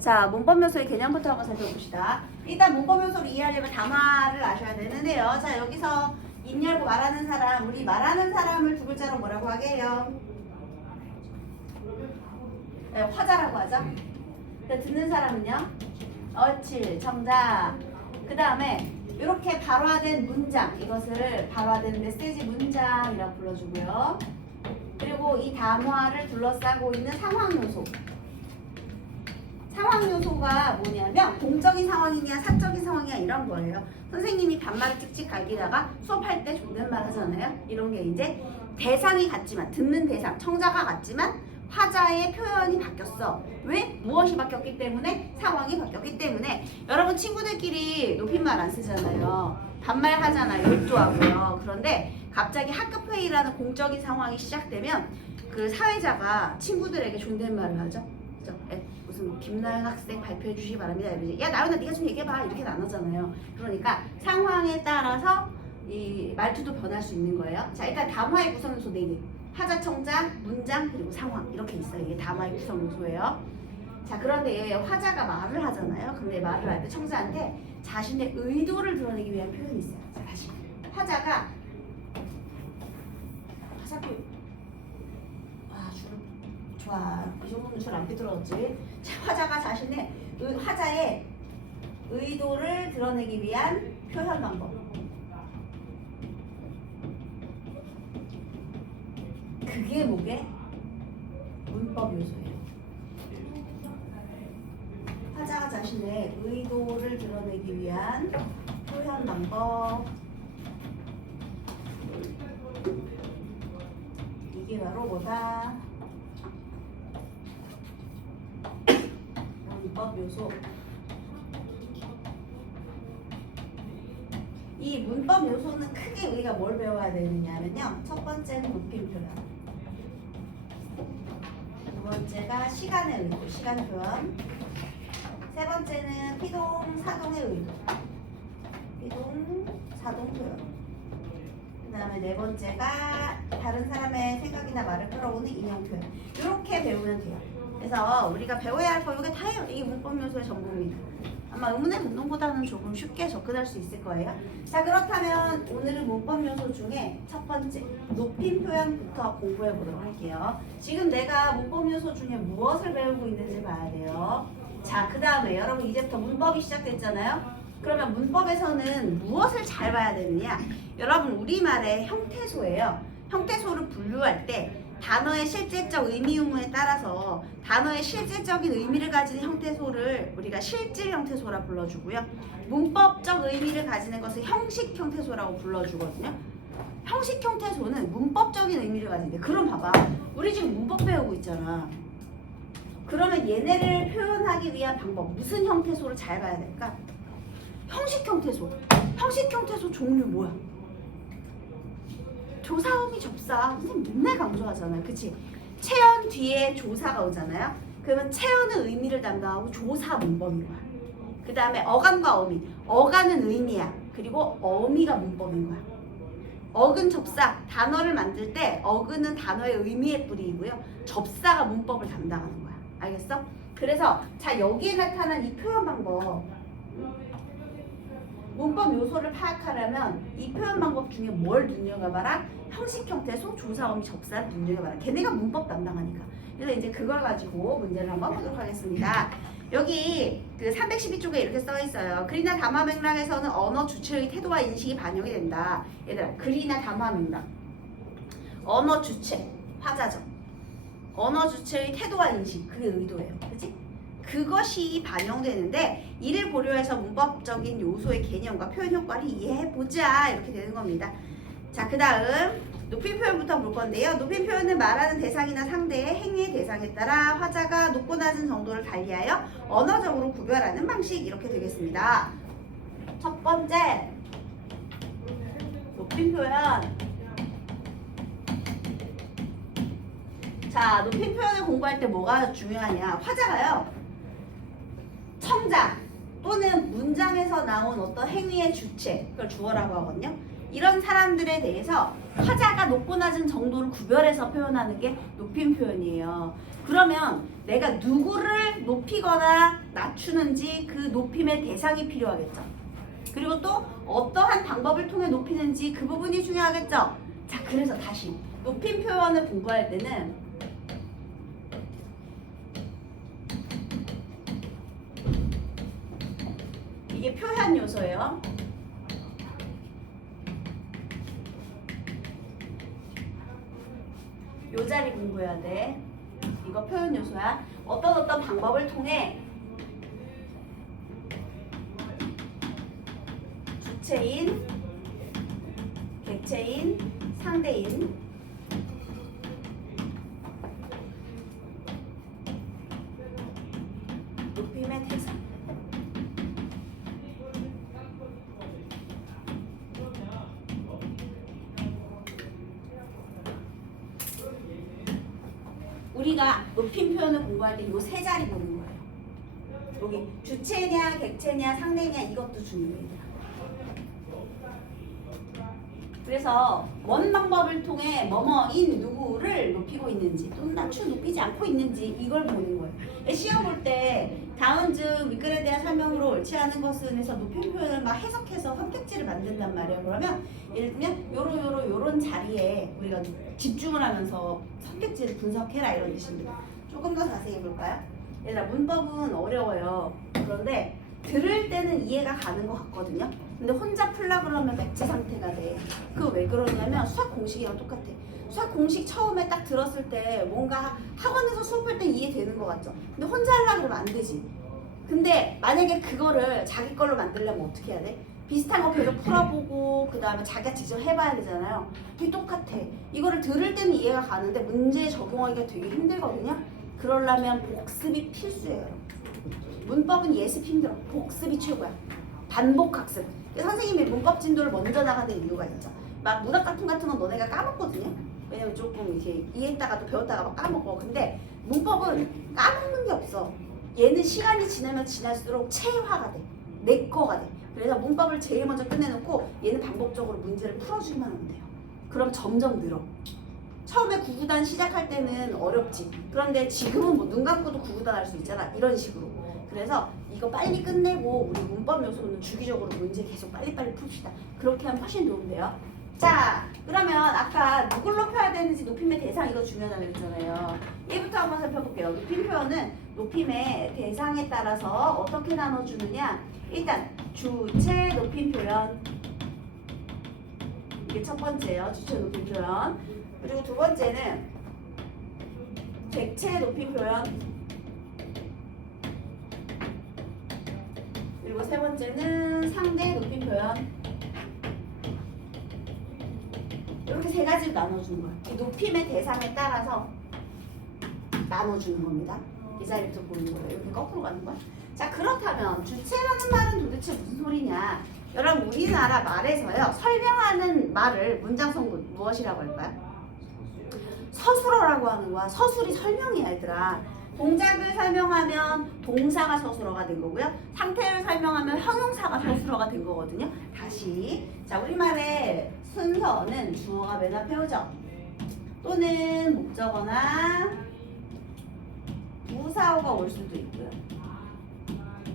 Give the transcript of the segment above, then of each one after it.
자, 문법 요소의 개념부터 한번 살펴봅시다. 일단 문법 요소를 이해하려면 담화를 아셔야 되는데요. 자, 여기서 입 열고 말하는 사람, 우리 말하는 사람을 두 글자로 뭐라고 하게 해요? 네, 화자라고 하죠. 듣는 사람은요? 어칠, 정자. 그 다음에 이렇게 발화된 문장, 이것을 발화된 메시지 문장이라고 불러주고요. 그리고 이 담화를 둘러싸고 있는 상황 요소. 상황 요소가 뭐냐면 공적인 상황이냐 사적인 상황이냐 이런 거예요. 선생님이 반말을 찍찍 갈기다가 수업할 때 존댓말 하잖아요. 이런 게 이제 대상이 같지만, 듣는 대상, 청자가 같지만 화자의 표현이 바뀌었어. 왜? 무엇이 바뀌었기 때문에? 상황이 바뀌었기 때문에. 여러분 친구들끼리 높임말 안 쓰잖아요. 반말 하잖아요. 열도하고요. 그런데 갑자기 학급 회의라는 공적인 상황이 시작되면 그 사회자가 친구들에게 존댓말을 하죠. 그죠? 무슨 김나연 학생 발표해 주시기 바랍니다. 이러지. 야 나연아 네가 좀 얘기해봐. 이렇게 나누잖아요. 그러니까 상황에 따라서 이 말투도 변할 수 있는 거예요. 자, 일단 담화의 구성 요소 4개. 화자, 청자, 문장, 그리고 상황 이렇게 있어요. 이게 담화의 구성 요소예요. 자, 그런데 화자가 말을 하잖아요. 근데 말을 할 때 청자한테 자신의 의도를 드러내기 위한 표현이 있어요. 자, 다시 화자가 화자 표현. 좋아. 이 정도는 줄 안 삐뚤어졌지. 자, 화자가 자신의 화자의 의도를 드러내기 위한 표현 방법. 그게 뭐게? 문법 요소예요. 화자가 자신의 의도를 드러내기 위한 표현 방법. 이게 바로 뭐다? 문법 요소. 이 문법 요소는 크게 우리가 뭘 배워야 되느냐면요. 첫 번째는 높임 표현. 두 번째가 시간의 의도, 시간 표현. 세 번째는 피동, 사동의 의도. 피동, 사동 표현. 그 다음에 네 번째가 다른 사람의 생각이나 말을 끌어오는 인형 표현. 이렇게 배우면 돼요. 그래서 우리가 배워야 할 거 이게 다예요. 이게 문법 요소의 전부입니다. 아마 의문의 문동보다는 조금 쉽게 접근할 수 있을 거예요. 자, 그렇다면 오늘은 문법 요소 중에 첫 번째 높임 표현부터 공부해 보도록 할게요. 지금 내가 문법 요소 중에 무엇을 배우고 있는지 봐야 돼요. 자, 그 다음에 여러분 이제부터 문법이 시작됐잖아요. 그러면 문법에서는 무엇을 잘 봐야 되느냐? 여러분 우리말의 형태소예요. 형태소를 분류할 때 단어의 실제적 의미 유무에 따라서 단어의 실제적인 의미를 가지는 형태소를 우리가 실질 형태소라 불러주고요. 문법적 의미를 가지는 것을 형식 형태소라고 불러주거든요. 형식 형태소는 문법적인 의미를 가지는데, 그럼 봐봐. 우리 지금 문법 배우고 있잖아. 그러면 얘네를 표현하기 위한 방법, 무슨 형태소를 잘 봐야 될까? 형식 형태소. 형식 형태소 종류 뭐야? 조사, 어미, 접사. 선생님 맨날 강조하잖아요. 그치? 체언 뒤에 조사가 오잖아요. 그러면 체언은 의미를 담당하고 조사 문법인 거야. 그 다음에 어간과 어미. 어간은 의미야. 그리고 어미가 문법인 거야. 어근, 접사. 단어를 만들 때 어근은 단어의 의미의 뿌리이고요. 접사가 문법을 담당하는 거야. 알겠어? 그래서 자, 여기에 나타난 이 표현 방법. 문법 요소를 파악하려면 이 표현 방법 중에 뭘 눈여겨봐라? 형식 형태소, 조사, 어미, 접사를 눈여겨봐라. 걔네가 문법 담당하니까. 그래서 이제 그걸 가지고 문제를 한번 보도록 하겠습니다. 여기 그 312쪽에 이렇게 써 있어요. 글이나 담화 맥락에서는 언어 주체의 태도와 인식이 반영이 된다. 얘들아, 글이나 담화 맥락. 언어 주체, 화자적. 언어 주체의 태도와 인식, 그게 의도예요. 그치? 그것이 반영되는데 이를 고려해서 문법적인 요소의 개념과 표현 효과를 이해해보자, 이렇게 되는 겁니다. 자, 그 다음 높임 표현부터 볼 건데요. 높임 표현은 말하는 대상이나 상대의 행위의 대상에 따라 화자가 높고 낮은 정도를 달리하여 언어적으로 구별하는 방식, 이렇게 되겠습니다. 첫 번째 높임 표현. 자, 높임 표현을 공부할 때 뭐가 중요하냐? 화자가요, 청자 또는 문장에서 나온 어떤 행위의 주체, 그걸 주어라고 하거든요. 이런 사람들에 대해서 화자가 높고 낮은 정도를 구별해서 표현하는 게 높임 표현이에요. 그러면 내가 누구를 높이거나 낮추는지 그 높임의 대상이 필요하겠죠. 그리고 또 어떠한 방법을 통해 높이는지 그 부분이 중요하겠죠. 자, 그래서 다시 높임 표현을 공부할 때는 이게 표현 요소예요. 요 자리 공부해야 돼. 이거 표현 요소야. 어떤 방법을 통해 주체인, 객체인, 상대인 높임의 대상. 우리가 높임 표현을 공부할 때 요 세 자리 보는 거예요. 여기 주체냐, 객체냐, 상대냐 이것도 중요해요. 그래서 뭔 방법을 통해 뭐뭐인 누구를 높이고 있는지 또는 높이지 않고 있는지 이걸 보는 거예요. 시험 볼 때 다음 중 윗글에 대한 설명으로 옳지 않은 것은 해서 높임 표현을 막 해석해서 선택지를 만든단 말이에요. 그러면 예를 들면 요런 자리에 우리가 집중을 하면서 선택지를 분석해라 이런 뜻입니다. 조금 더 자세히 볼까요? 얘들아 문법은 어려워요. 그런데 들을 때는 이해가 가는 것 같거든요. 근데 혼자 풀라 그러면 맥지 상태가 돼. 그 왜 그러냐면 수학 공식이랑 똑같아. 수학 공식 처음에 딱 들었을 때 뭔가 학원에서 수업할 때 이해되는 것 같죠. 근데 혼자 하려고 그러면 안 되지. 근데 만약에 그거를 자기 걸로 만들려면 어떻게 해야 돼? 비슷한 거 계속 풀어보고 그 다음에 자기가 직접 해봐야 되잖아요. 되게 똑같아. 이거를 들을 때는 이해가 가는데 문제에 적용하기가 되게 힘들거든요. 그러려면 복습이 필수예요. 문법은 예습 힘들어. 복습이 최고야. 반복학습. 선생님이 문법 진도를 먼저 나가는 이유가 있죠. 막 문학 같은 건 너네가 까먹거든요. 왜냐면 조금 이렇게 이해했다가도 배웠다가 막 까먹어. 근데 문법은 까먹는 게 없어. 얘는 시간이 지나면 지날수록 체화가 돼. 내 거가 돼. 그래서 문법을 제일 먼저 끝내놓고 얘는 반복적으로 문제를 풀어주기만 하면 돼요. 그럼 점점 늘어. 처음에 구구단 시작할 때는 어렵지. 그런데 지금은 뭐 눈 감고도 구구단 할 수 있잖아. 이런 식으로. 그래서 이거 빨리 끝내고 우리 문법 요소는 주기적으로 문제 계속 빨리빨리 풉시다. 그렇게 하면 훨씬 좋은데요. 자, 그러면 아까 누굴 높여야 되는지 높임의 대상 이거 중요하다고 했잖아요. 얘부터 한번 살펴볼게요. 높임 표현은 높임의 대상에 따라서 어떻게 나눠주느냐. 일단 주체 높임 표현. 이게 첫 번째예요. 주체 높임 표현. 그리고 두 번째는 객체 높임 표현. 그리고 세 번째는 상대 높임 표현. 이렇게 세 가지로 나눠주는 거예요. 이 높임의 대상에 따라서 나눠주는 겁니다. 이 자리부터 보는 거예요. 이렇게 거꾸로 가는 거야. 자, 그렇다면 주체라는 말은 도대체 무슨 소리냐? 여러분 우리나라 말에서요. 설명하는 말을 문장성 무엇이라고 할까요? 서술어라고 하는 거야. 서술이 설명이야 얘들아. 동작을 설명하면 동사가 서술어가 된 거고요. 상태를 설명하면 형용사가 서술어가 된 거거든요. 다시 자 우리말의 순서는 주어가 맨 앞에 오죠. 또는 목적어나 부사어가 올 수도 있고요.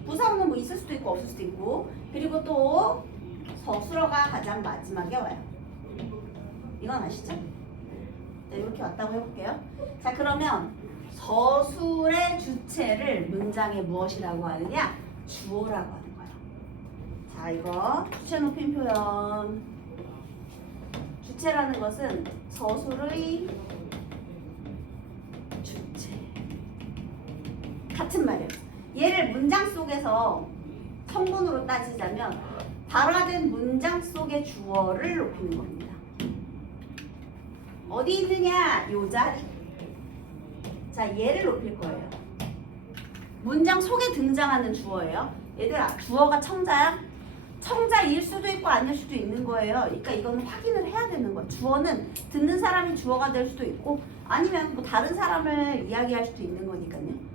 부사어는 뭐 있을 수도 있고 없을 수도 있고 그리고 또 서술어가 가장 마지막에 와요. 이건 아시죠? 네, 이렇게 왔다고 해볼게요. 자 그러면 서술의 주체를 문장에 무엇이라고 하느냐? 주어라고 하는 거예요. 자 이거 주체 높임 표현. 주체라는 것은 서술의 주체. 같은 말이에요. 얘를 문장 속에서 성분으로 따지자면 발화된 문장 속의 주어를 높이는 겁니다. 어디 있느냐? 요 자리. 자, 얘를 높일 거예요. 문장 속에 등장하는 주어예요. 얘들아, 주어가 청자야? 청자일 수도 있고 아닐 수도 있는 거예요. 그러니까 이거는 확인을 해야 되는 거예요. 주어는 듣는 사람이 주어가 될 수도 있고 아니면 뭐 다른 사람을 이야기할 수도 있는 거니까요.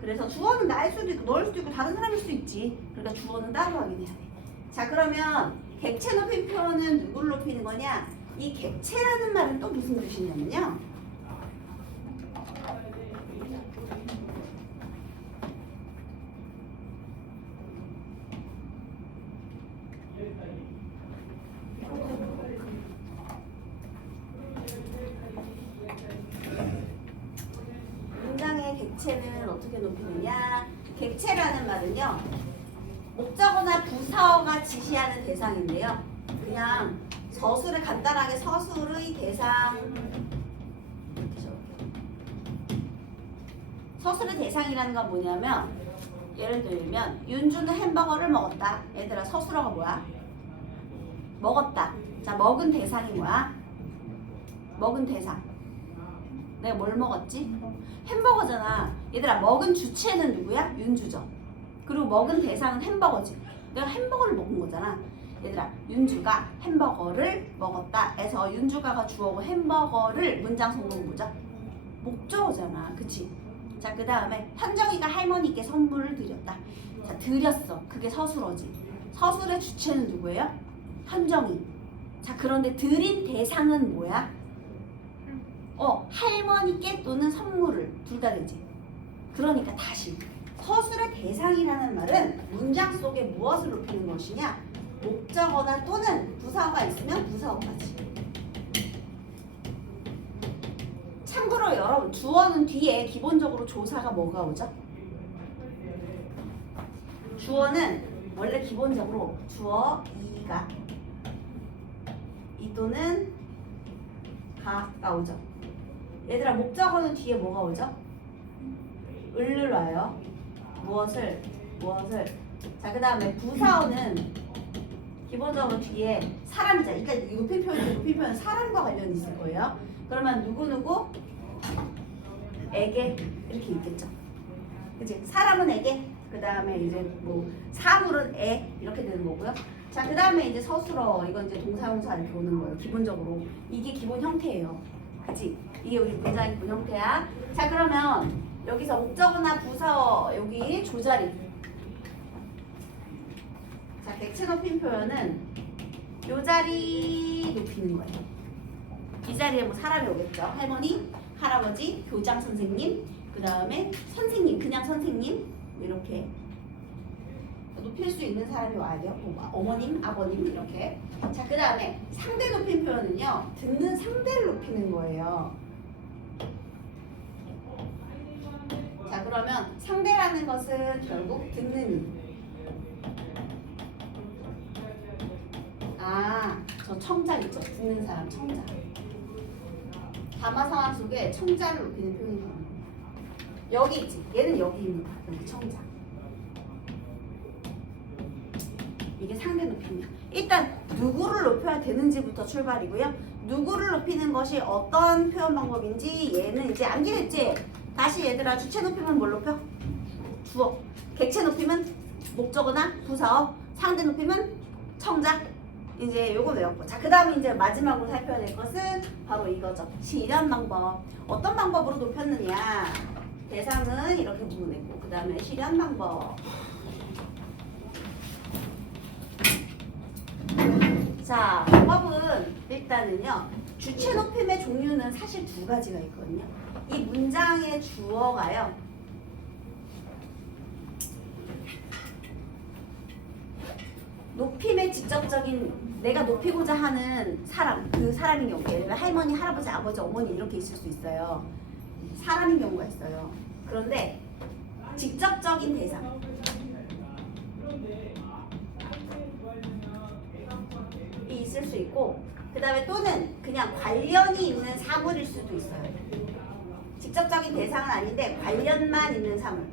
그래서 주어는 나일 수도 있고 너일 수도 있고 다른 사람일 수도 있지. 그러니까 주어는 따로 확인해야 돼. 자, 그러면 객체 높임 표현은 누굴 높이는 거냐? 이 객체라는 말은 또 무슨 뜻이냐면요. 어떻게 높이느냐? 객체라는 말은요. 목적어나 부사어가 지시하는 대상인데요. 그냥 서술을 간단하게 서술의 대상 이렇게 적을게요. 서술의 대상이라는 건 뭐냐면 예를 들면 윤주는 햄버거를 먹었다. 얘들아 서술어가 뭐야? 먹었다. 자 먹은 대상이 뭐야? 먹은 대상. 내가 뭘 먹었지? 햄버거잖아. 얘들아 먹은 주체는 누구야? 윤주죠. 그리고 먹은 대상은 햄버거지. 내가 햄버거를 먹은 거잖아. 얘들아 윤주가 햄버거를 먹었다 해서 윤주가가 주어고 햄버거를 문장 성분 뭐죠? 목적어잖아. 그치? 자 그 다음에 현정이가 할머니께 선물을 드렸다. 자 드렸어. 그게 서술어지. 서술의 주체는 누구예요? 현정이. 자 그런데 드린 대상은 뭐야? 할머니께 또는 선물을 둘 다 되지. 그러니까 다시 서술의 대상이라는 말은 문장 속에 무엇을 높이는 것이냐? 목적어나 또는 부사어가 있으면 부사어까지. 참고로 여러분 주어는 뒤에 기본적으로 조사가 뭐가 오죠? 주어는 원래 기본적으로 주어 이가 이 또는 가가 오죠. 얘들아 목적어는 뒤에 뭐가 오죠? 을을 와요. 무엇을? 자 그 다음에 부사어는 기본적으로 뒤에 사람이자. 일단 높임 표현은 사람과 관련이 있을 거예요. 그러면 누구누구 에게 이렇게 있겠죠. 그치? 사람은 에게, 그 다음에 이제 뭐 사물은 에 이렇게 되는 거고요. 자 그 다음에 이제 서술어 이건 이제 동사용사 이렇게 오는 거예요. 기본적으로 이게 기본 형태예요. 그치? 이게 우리 문장의 기본 형태야. 자 그러면 여기서 목적어나 부사어 여기 조자리. 자 객체 높임 표현은 요 자리 높이는 거예요. 이 자리에 뭐 사람이 오겠죠. 할머니, 할아버지, 교장 선생님, 그 다음에 선생님, 그냥 선생님 이렇게 높일 수 있는 사람이 와야 돼요. 뭐 어머님, 아버님 이렇게. 자 그 다음에 상대 높임 표현은요. 듣는 상대를 높이는 거예요. 자 그러면 상대라는 것은 결국 듣는 이. 저 청자 있죠. 듣는 사람 청자. 담화 상황 속에 청자를 높이는 표현이 나옵니다. 여기 있지. 얘는 여기 있는 거야. 여기 청자. 이게 상대 높임이야. 일단 누구를 높여야 되는지부터 출발이고요. 누구를 높이는 것이 어떤 표현 방법인지 얘는 이제 암기했지? 다시 얘들아 주체 높이면 뭘 높여? 주어. 객체 높이면 목적어나 부사어. 상대 높이면 청자. 이제 요거 외웠고. 자, 그 다음에 이제 마지막으로 살펴야 될 것은 바로 이거죠. 실현 방법. 어떤 방법으로 높였느냐. 대상은 이렇게 구분했고, 그 다음에 실현 방법. 자, 방법은 일단은요. 주체 높임의 종류는 사실 두 가지가 있거든요. 이 문장의 주어가요. 높임의 직접적인 내가 높이고자 하는 사람, 그 사람인 경우, 예를 들면 할머니, 할아버지, 아버지, 어머니 이렇게 있을 수 있어요. 사람인 경우가 있어요. 그런데 직접적인 대상, 이 있을 수 있고, 그 다음에 또는 그냥 관련이 있는 사물일 수도 있어요. 직접적인 대상은 아닌데 관련만 있는 사물.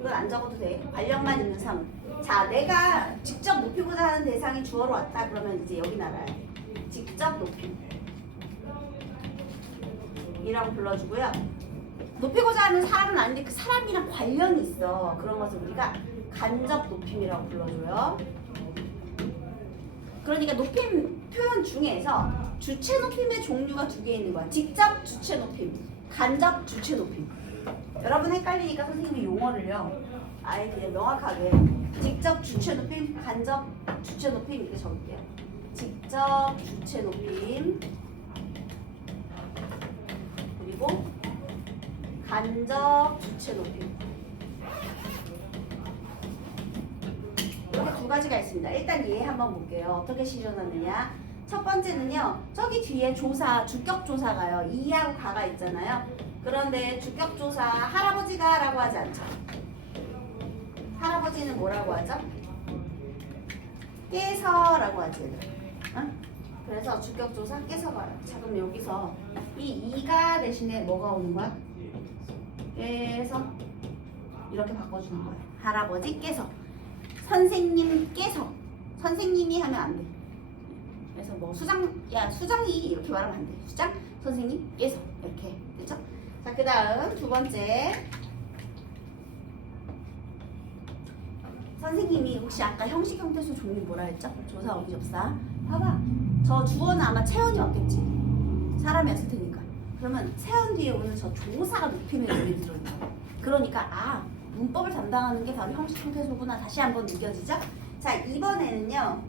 이건 안 적어도 돼. 관련만 있는 사물. 자, 내가 직접 높이고자 하는 대상이 주어로 왔다 그러면 이제 여기 나라야. 직접 높임 이라고 불러주고요. 높이고자 하는 사람은 아닌데 그 사람이랑 관련이 있어. 그런 것을 우리가 간접 높임이라고 불러줘요. 그러니까 높임 표현 중에서 주체 높임의 종류가 두 개 있는 거야. 직접 주체 높임, 간접 주체 높임. 여러분 헷갈리니까 선생님이 용어를요. 아예 그냥 명확하게 직접 주체 높임, 간접 주체 높임 이렇게 적을게요. 직접 주체 높임 그리고 간접 주체 높임. 이렇게 두 가지가 있습니다. 일단 얘 한번 볼게요. 어떻게 실현하느냐. 첫 번째는요. 저기 뒤에 조사, 주격조사가요. 이하고 가가 있잖아요. 그런데 주격조사 할아버지가 라고 하지 않죠. 할아버지는 뭐라고 하죠? 깨서라고 하지 얘들. 응? 그래서 주격조사 깨서가. 자 그럼 여기서 이 이가 대신에 뭐가 오는 거야? 깨서 이렇게 바꿔주는 거야. 할아버지께서, 선생님께서. 선생님이 하면 안 돼. 그래서 뭐 수장이 이렇게 말하면 안 돼. 수장, 선생님께서 이렇게 됐죠? 자 그 다음 두 번째. 선생님이 혹시 아까 형식 형태수 종류 뭐라 했죠? 조사, 어기, 접사. 봐봐. 저 주어는 아마 채연이 왔겠지. 사람이었을 테니까. 그러면 채연 뒤에 오는 저 조사가 높이면 의미를 들어있는 거야. 그러니까 문법을 담당하는 게 바로 형식 형태수구나. 다시 한번 느껴지죠? 자 이번에는요.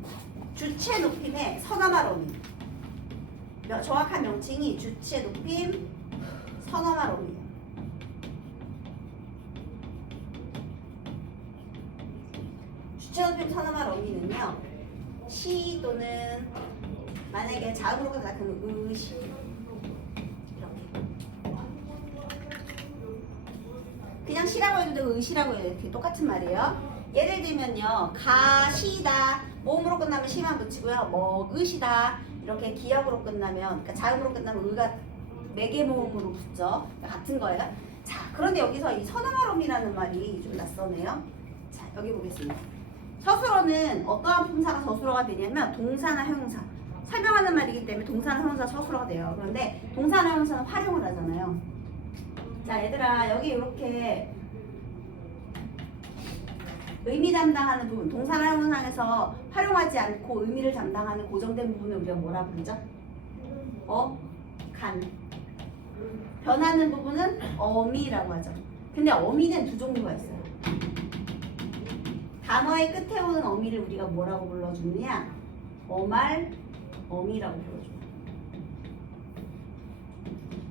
주체 높임의 선어말 어미. 정확한 명칭이 주체 높임 선어말 어미예요. 주체 높임 선어말 어미는요. 시 또는 만약에 자음으로 가다 그러면 의시 이렇게. 그냥 시라고 해도 되고 의시라고 해도 이렇게 똑같은 말이에요. 예를 들면요. 가시다 모음으로 끝나면 시만 붙이고요. 먹으시다 이렇게 기역으로 끝나면, 그러니까 자음으로 끝나면 의가 매개 모음으로 붙죠. 같은 거예요. 자 그런데 여기서 이 선어말음이라는 말이 좀 낯서네요. 자 여기 보겠습니다. 서술어는 어떠한 품사가 서술어가 되냐면 동사나 형용사 설명하는 말이기 때문에 동사나 형용사 서술어가 돼요. 그런데 동사나 형용사는 활용을 하잖아요. 자 얘들아 여기 이렇게 의미 담당하는 부분, 동사나 형용사에서 활용하지 않고 의미를 담당하는 고정된 부분을 우리가 뭐라 부르죠? 간. 변하는 부분은 어미라고 하죠. 근데 어미는 두 종류가 있어요. 단어의 끝에 오는 어미를 우리가 뭐라고 불러주느냐? 어말, 어미라고 불러줘요.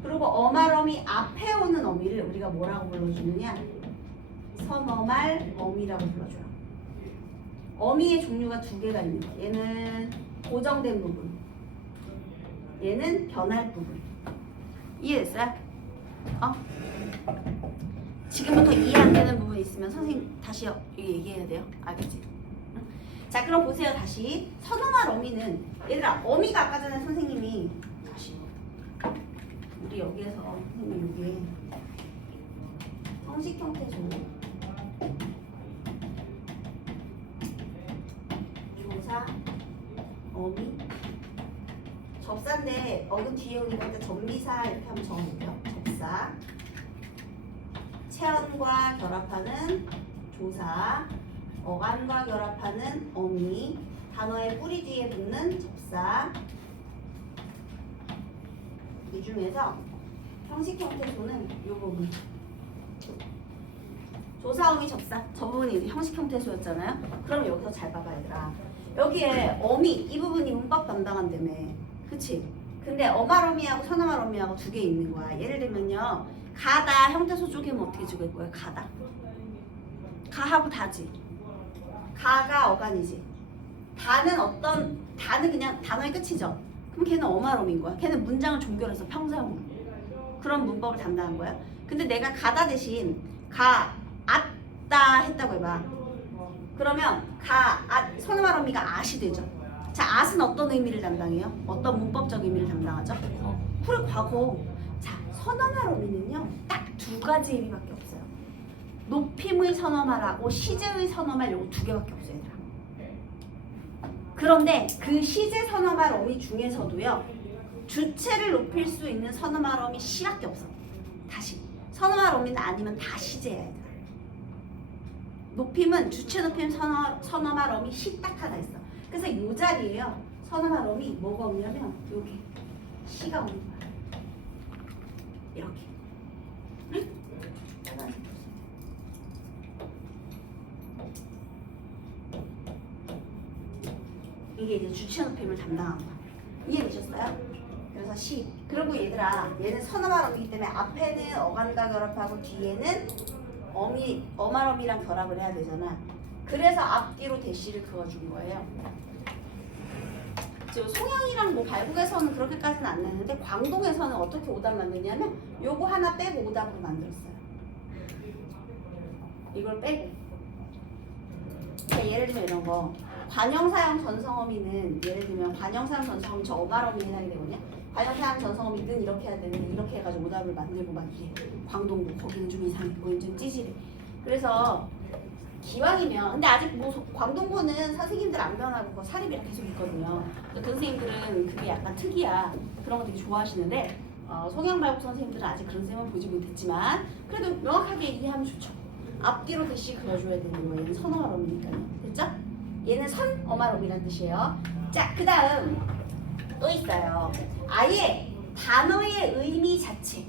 그리고 어말, 어미 앞에 오는 어미를 우리가 뭐라고 불러주느냐? 선어말, 어미라고 불러줘요. 어미의 종류가 두 개가 있는 거예요. 얘는 고정된 부분, 얘는 변할 부분. 이해됐어요? 지금부터 이해 안 되는 부분 있으면 선생님 다시 얘기해야 돼요. 알겠지? 응? 자 그럼 보세요. 다시 선어말 어미는 얘들아 어미가 아까 전에 선생님이 다시 우리 여기에서 선생님 여기에 형식 형태 조사 어미 접사인데 어근 뒤에 오니까 일단 전미사 이렇게 한번 적어볼게요. 접사 체언과 결합하는 조사, 어간과 결합하는 어미, 단어의 뿌리 뒤에 붙는 접사. 이 중에서 형식 형태소는 이 부분. 조사, 어미, 접사. 저 부분이 이제 형식 형태소였잖아요. 그럼 여기서 잘 봐봐 얘들아. 여기에 어미 이 부분이 문법 담당한다며. 그치? 근데 어말 어미하고 선어말 어미하고 두 개 있는 거야. 예를 들면요. 가다 형태소 쪼개면 어떻게 쪼갤 거야? 가다. 가하고 다지. 가가 어간이지. 다는 그냥 단어의 끝이죠. 그럼 걔는 어말어미인 거야. 걔는 문장을 종결해서 평사형으로. 그런 문법을 담당한 거야. 근데 내가 가다 대신 앗다 했다고 해봐. 그러면 선어말 어미가 앗이 되죠. 자, 앗은 어떤 의미를 담당해요? 어떤 문법적 의미를 담당하죠? 그래, 과거. 자, 선어말 어미는요 딱 두 가지 의미밖에 없어요. 높임의 선어말하고 시제의 선어말 요거 두 개밖에 없어요 얘들아. 그런데 그 시제 선어말 어미 중에서도요 주체를 높일 수 있는 선어말 어미 시밖에 없어. 다시 선어말 어미는 아니면 다 시제야 얘들아. 높임은 주체 높임 선어말 어미 시 딱 하나 있어. 그래서 이 자리에요 선어말 어미 뭐가 오냐면 여기 시가 오는 거야. 이렇게. 이게 이제 주체 높임을 담당한 거야. 이해되셨어요? 그래서 시. 그리고 얘들아, 얘는 선어말 어미이기 때문에 앞에는 어간과 결합하고 뒤에는 어말 어미랑 결합을 해야 되잖아. 그래서 앞뒤로 대시를 그어준 거예요. 지금 송영이랑 뭐 발국에서는 그렇게까지는 안 냈는데 광동에서는 어떻게 오답 만드냐면 요거 하나 빼고 오답으로 만들었어요. 이걸 빼고. 그러니까 예를 들면 이런 거 관형사형 전성어미는 예를 들면 관형사형 전성어미 저 어가럼이 해당이 되거든요. 관형사형 전성어미는 이렇게 해야 되는데 이렇게 해가지고 오답을 만들고 막 이래. 광동도 거기는 좀 이상해. 거기는 좀 찌질해. 그래서 기왕이면 근데 아직 뭐 광동고는 선생님들 안 변하고 그 사립이랑 계속 있거든요. 그 선생님들은 그게 약간 특이야. 그런 거 되게 좋아하시는데 송영발국 선생님들은 아직 그런 셈은 보지 못했지만 그래도 명확하게 이해하면 좋죠. 앞뒤로 대시 그려줘야 되는 거예요. 얘는 선어마럼이니까요. 됐죠? 얘는 선어마럼이라는 뜻이에요. 자, 그 다음 또 있어요. 아예 단어의 의미 자체.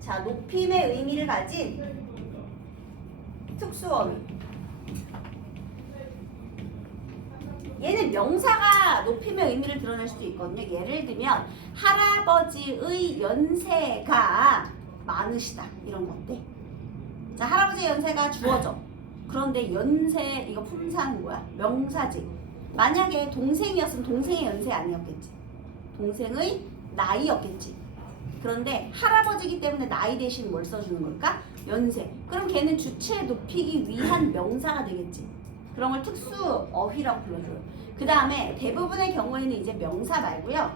자, 높임의 의미를 가진 특수어미. 얘는 명사가 높임의 의미를 드러낼 수도 있거든요. 예를 들면 할아버지의 연세가 많으시다. 이런 거 어때? 자, 할아버지의 연세가 주어져. 그런데 연세 이거 품사는 뭐야? 명사지. 만약에 동생이었으면 동생의 연세 아니었겠지. 동생의 나이였겠지. 그런데 할아버지이기 때문에 나이 대신 뭘 써주는 걸까? 연세. 그럼 걔는 주체에 높이기 위한 명사가 되겠지. 그런 걸 특수어휘라고 불러줘요. 그 다음에 대부분의 경우에는 이제 명사 말고요.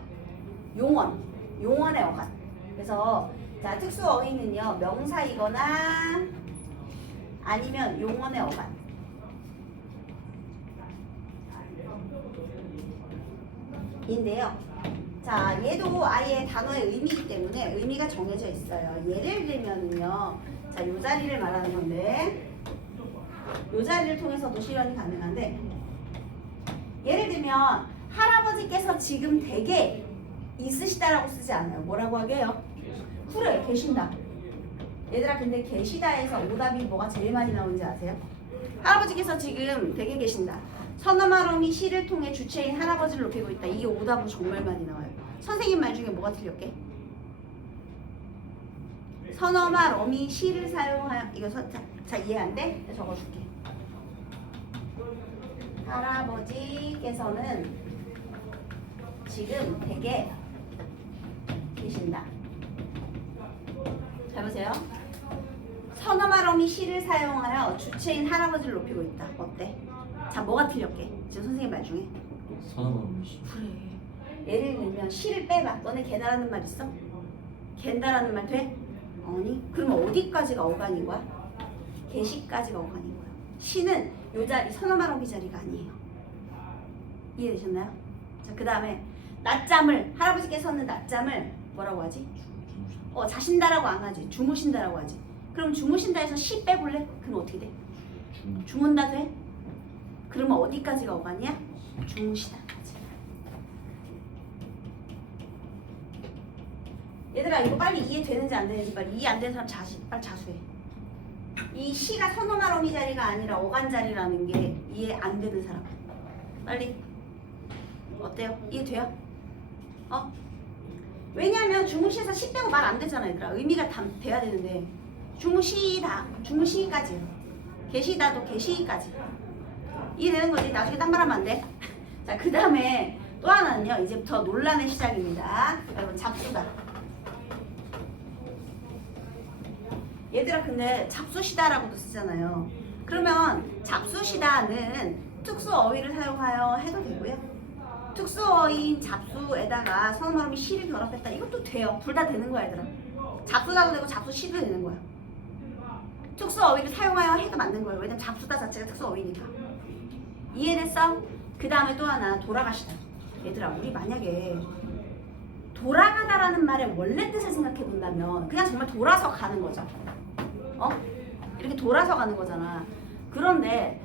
용언. 용언의 어간. 그래서 자, 특수어휘는요. 명사이거나 아니면 용언의 어간. 인데요. 자, 얘도 아예 단어의 의미이기 때문에 의미가 정해져 있어요. 예를 들면은요. 자, 요 자리를 말하는 건데 요 자리를 통해서도 실현이 가능한데 예를 들면 할아버지께서 지금 댁에 있으시다라고 쓰지 않아요. 뭐라고 하게요? 그래, 계신다. 얘들아, 근데 계시다에서 오답이 뭐가 제일 많이 나오는지 아세요? 할아버지께서 지금 댁에 계신다. 선어마럼이 시를 통해 주체인 할아버지를 높이고 있다. 이게 오답으로 정말 많이 나와요. 선생님 말 중에 뭐가 틀렸게? 선어마럼이 시를 사용하여 이거 자 이해 안 돼? 적어줄게. 할아버지께서는 지금 댁에 계신다. 잘 보세요. 선어마럼이 시를 사용하여 주체인 할아버지를 높이고 있다. 어때? 자, 뭐가 틀렸게? 지금 선생님 말 중에. 선어마럼이 시. 그래. 예를 들면 시를 빼봐. 너네 개다라는 말 있어? 갠다라는 말 돼? 아니. 그러면 어디까지가 어간인 거야? 개시까지가 어간인 거야. 시는 요 자리, 선어마럼이 자리가 아니에요. 이해되셨나요? 자, 그 다음에 낮잠을 할아버지께서는 낮잠을 뭐라고 하지? 자신다라고 안 하지. 주무신다라고 하지. 그럼 주무신다에서 시 빼볼래? 그럼 어떻게 돼? 주문다 돼? 그러면 어디까지가 어간이야? 주무시다까지. 얘들아, 이거 빨리 이해되는지 안 되는지 빨리 이해 안 되는 사람 빨리 자수해. 이 시가 선어마럼이 자리가 아니라 어간 자리라는 게 이해 안 되는 사람 빨리. 어때요? 이해돼요? 왜냐면 주무시에서 시 빼고 말 안 되잖아. 얘들아, 의미가 다 돼야 되는데 주무시다, 주무시기까지, 계시다도 계시기까지. 이해되는 거지? 나중에 딴 말 하면 안 돼. 자, 그 다음에 또 하나는요. 이제부터 논란의 시작입니다. 여러분, 잡수다. 얘들아, 근데 잡수시다라고도 쓰잖아요. 그러면 잡수시다는 특수어휘를 사용하여 해도 되고요. 특수어휘인 잡수에다가 선어마럼이 시를 결합했다. 이것도 돼요. 둘 다 되는 거야, 얘들아. 잡수다도 되고 잡수시도 되는 거야. 특수어휘를 사용하여 해도 맞는 거예요. 왜냐면 잡수다 자체가 특수어휘니까. 이해됐어? 그 다음에 또 하나, 돌아가시다. 얘들아, 우리 만약에 돌아가다라는 말의 원래 뜻을 생각해 본다면 그냥 정말 돌아서 가는 거죠. 이렇게 돌아서 가는 거잖아. 그런데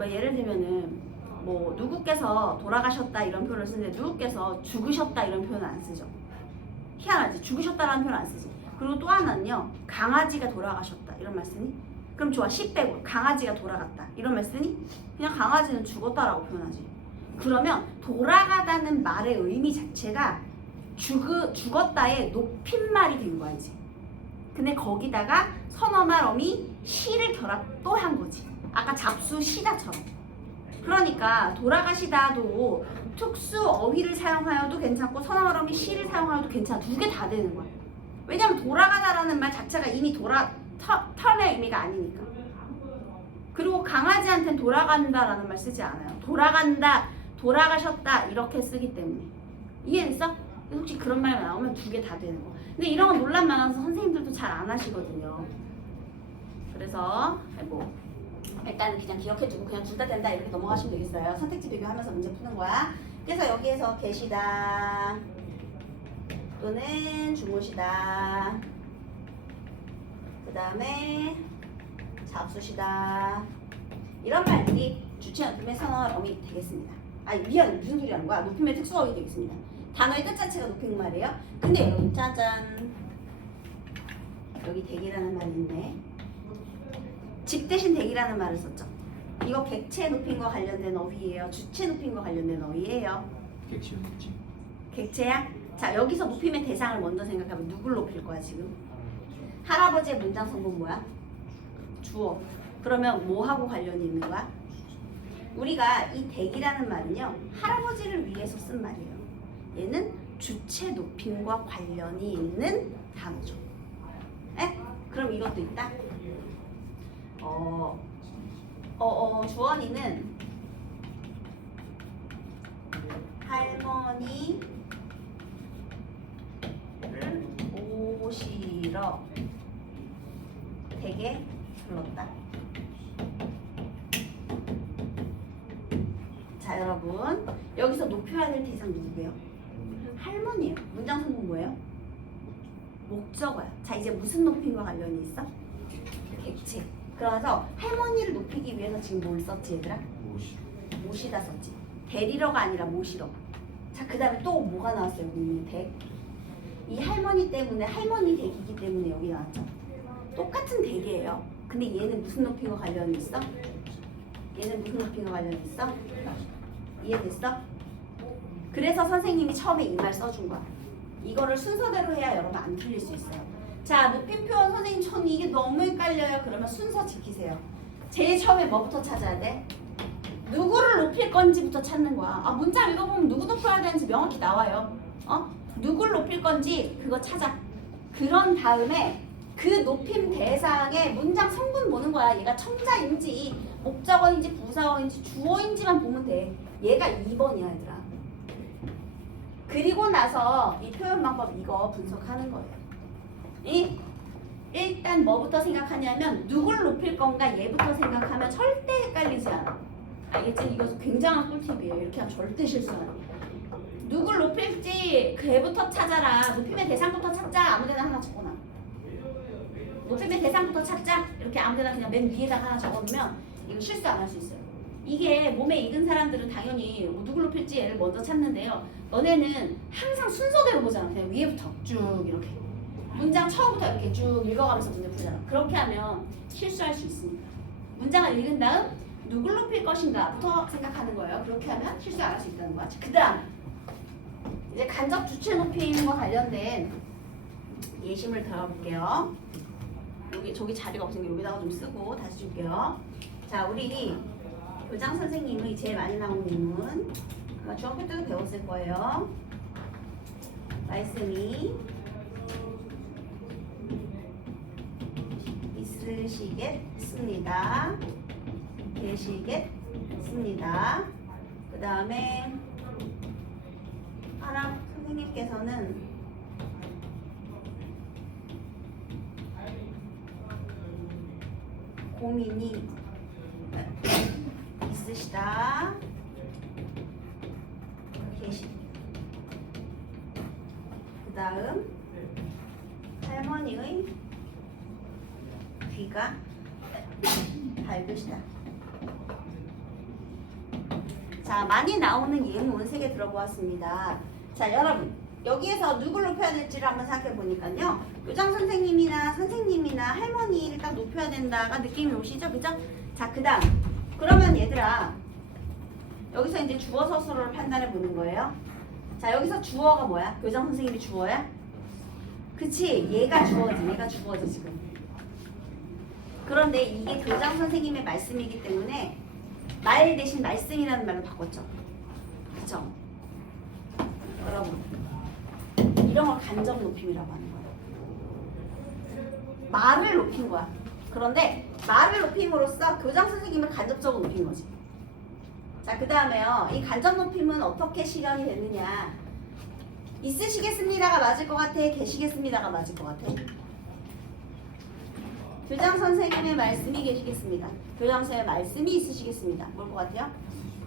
예를 들면은 뭐 누구께서 돌아가셨다 이런 표현을 쓰는데 누구께서 죽으셨다 이런 표현은 안 쓰죠. 희한하지. 죽으셨다라는 표현 안 쓰지. 그리고 또 하나는요. 강아지가 돌아가셨다 이런 말 쓰니? 그럼 좋아. 시 빼고 강아지가 돌아갔다 이런 말 쓰니? 그냥 강아지는 죽었다라고 표현하지. 그러면 돌아가다는 말의 의미 자체가 죽었다의 높임말이 된 거야 이제. 근데 거기다가 선어마럼이 시를 결합 또 한 거지. 아까 잡수시다처럼. 그러니까 돌아가시다도 특수 어휘를 사용하여도 괜찮고 선어어미 시를 사용하여도 괜찮아. 두 개 다 되는 거야. 왜냐면 돌아가다라는 말 자체가 이미 턴의 의미가 아니니까. 그리고 강아지한테는 돌아간다라는 말 쓰지 않아요. 돌아간다, 돌아가셨다 이렇게 쓰기 때문에. 이해됐어? 혹시 그런 말만 나오면 두 개 다 되는 거. 근데 이런 건 논란 많아서 선생님들도 잘 안 하시거든요. 그래서 뭐 일단은 그냥 기억해두고 그냥 둘 다 된다 이렇게 넘어가시면 되겠어요. 선택지 비교하면서 문제 푸는 거야. 그래서 여기에서 계시다 또는 주무시다, 그 다음에 잡수시다, 이런 말들이 주체 높임의 선어어미 되겠습니다. 아니 미안, 무슨 소리 하는 거야? 높임의 특수어휘 되겠습니다. 단어의 뜻 자체가 높인 말이에요. 근데 여기 짜잔, 여기 대기라는 말이 있네. 집 대신 대기라는 말을 썼죠. 이거 객체 높임과 관련된 어휘예요. 주체 높임과 관련된 어휘예요. 객체 높임. 객체야? 자, 여기서 높임의 대상을 먼저 생각하면 누굴 높일 거야 지금? 할아버지의 문장 성분 뭐야? 주어. 그러면 뭐하고 관련이 있는 거야? 우리가 이 대기라는 말은요, 할아버지를 위해서 쓴 말이에요. 얘는 주체 높임과 관련이 있는 단어죠. 에? 그럼 이것도 있다? 주원이는 할머니를 오시러 댁에 불렀다. 자, 여러분 여기서 높여야 될 대상 누구예요? 할머니예요. 문장 성분 뭐예요? 목적어야. 자, 이제 무슨 높임과 관련이 있어? 객체. 그래서 할머니를 높이기 위해서 지금 뭘 썼지 얘들아? 모시다 썼지. 데리러가 아니라 모시러. 자, 그 다음에 또 뭐가 나왔어요? 여기 댁. 이 할머니 때문에, 할머니 댁이기 때문에 여기 나왔죠. 똑같은 댁이에요. 근데 얘는 무슨 높임과 관련이 있어? 얘는 무슨 높임과 관련이 있어? 이해됐어? 그래서 선생님이 처음에 이 말 써준 거야. 이거를 순서대로 해야 여러분 안 틀릴 수 있어요. 자, 높임 표현 선생님 전 이게 너무 헷갈려요. 그러면 순서 지키세요. 제일 처음에 뭐부터 찾아야 돼? 누구를 높일 건지부터 찾는 거야. 아, 문장 읽어보면 누구 높여야 되는지 명확히 나와요. 누구를 높일 건지 그거 찾아. 그런 다음에 그 높임 대상의 문장 성분 보는 거야. 얘가 청자인지 목적어인지 부사어인지 주어인지만 보면 돼. 얘가 2번이야 얘들아. 그리고 나서 이 표현 방법 이거 분석하는 거예요. 일단 뭐부터 생각하냐면 누굴 높일 건가 얘부터 생각하면 절대 헷갈리지 않아. 알겠지? 이거 굉장한 꿀팁이에요. 이렇게 하면 절대 실수 안 해. 누굴 높일지 그 애부터 찾아라. 높임의 대상부터 찾자. 아무데나 하나 적어놔. 높임의 대상부터 찾자. 이렇게 아무데나 그냥 맨 위에다가 하나 적어놓으면 이거 실수 안 할 수 있어요. 이게 몸에 익은 사람들은 당연히 누굴 높일지 얘를 먼저 찾는데요. 너네는 항상 순서대로 보잖아. 그냥 위에부터 쭉 이렇게. 문장 처음부터 이렇게 쭉 읽어가면서 문제 풀잖아. 그렇게 하면 실수할 수 있습니다. 문장을 읽은 다음 누굴 높일 것인가부터 생각하는 거예요. 그렇게 하면 실수 안 할 수 있다는 거야. 그 다음 이제 간접 주체 높임과 관련된 예심을 들어볼게요. 저기 자리가 없으니까 여기다가 좀 쓰고 다시 줄게요. 자, 우리 교장 선생님의 제일 많이 나오는 인문 중학교 때도 배웠을 거예요. 말씀이 있으시겠습니다. 계시겠습니다. 그 다음에 하랑 선생님께서는 고민이 있으시다. 그 다음 할머니의 귀가 밝으시다. 자, 많이 나오는 예문 3개 들어보았습니다. 자, 여러분 여기에서 누굴 높여야 될지를 한번 생각해 보니까요. 교장 선생님이나 선생님이나 할머니를 딱 높여야 된다가 느낌이 오시죠? 그죠? 자, 그 다음 그러면 얘들아 여기서 이제 주어 서술어를 판단해 보는 거예요. 자, 여기서 주어가 뭐야? 교장 선생님이 주어야? 그치? 얘가 주어지 지금. 그런데 이게 교장 선생님의 말씀이기 때문에 말 대신 말씀이라는 말로 바꿨죠. 그쵸? 여러분 이런 걸 간접 높임이라고 하는 거예요. 말을 높인 거야. 그런데 말을 높임으로써 교장 선생님을 간접적으로 높인 거지. 자, 그 다음에요. 이 간접 높임은 어떻게 실현이 되느냐. 있으시겠습니다가 맞을 것 같아? 계시겠습니다가 맞을 것 같아? 교장 선생님의 말씀이 계시겠습니다. 교장 선생님의 말씀이 있으시겠습니다. 뭘 것 같아요?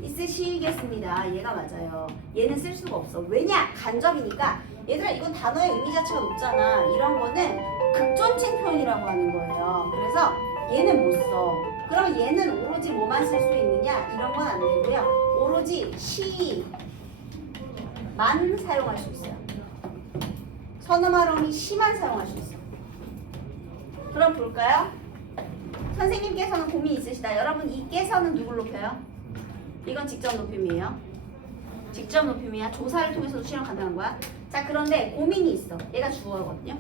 있으시겠습니다. 얘가 맞아요. 얘는 쓸 수가 없어. 왜냐? 간접이니까. 얘들아 이건 단어의 의미 자체가 높잖아. 이런 거는 극존칭 표현이라고 하는 거예요. 그래서 얘는 못 써. 그럼 얘는 오로지 뭐만 쓸 수 있느냐? 이런 건 안 되고요. 오로지 시만 사용할 수 있어요. 선어말어미 시만 사용할 수 있어요. 그럼 볼까요? 선생님께서는 고민이 있으시다. 여러분 이께서는 누굴 높여요? 이건 직접 높임이에요. 직접 높임이야. 조사를 통해서도 실현 가능한 거야. 자, 그런데 고민이 있어. 얘가 주어거든요.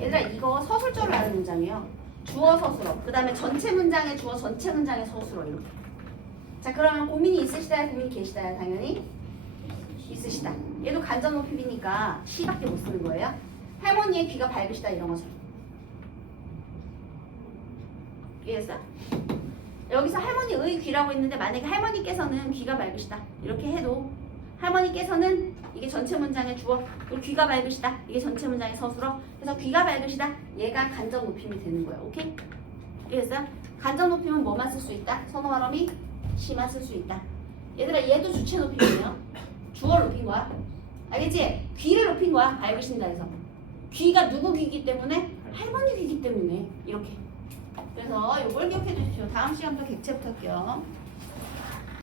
얘들아 이거 서술조를 아는 문장이에요. 주어 서술어. 그 다음에 전체 문장의 주어 전체 문장의 서술어 이렇게. 자, 그러면 고민이 있으시다야 고민이 계시다야 당연히 있으시다. 얘도 간접 높임이니까 시밖에 못 쓰는 거예요. 할머니의 귀가 밝으시다 이런 거죠. 이해했어? 여기서 할머니의 귀라고 했는데 만약에 할머니께서는 귀가 밝으시다 이렇게 해도 할머니께서는 이게 전체 문장의 주어 그리고 귀가 밝으시다 이게 전체 문장의 서술어 그래서 귀가 밝으시다 얘가 간접 높임이 되는 거야. 오케이? 이해했어요? 간접 높임은 뭐만 쓸 수 있다? 선어말어미 시만 쓸 수 있다. 얘들아 얘도 주체 높임이에요. 주어를 높인 거야. 알겠지? 귀를 높인 거야. 밝으신다 해서 귀가 누구 귀이기 때문에? 할머니 귀이기 때문에 이렇게. 그래서 이걸 기억해 주십시오. 다음 시간부터 객체부터 할게요.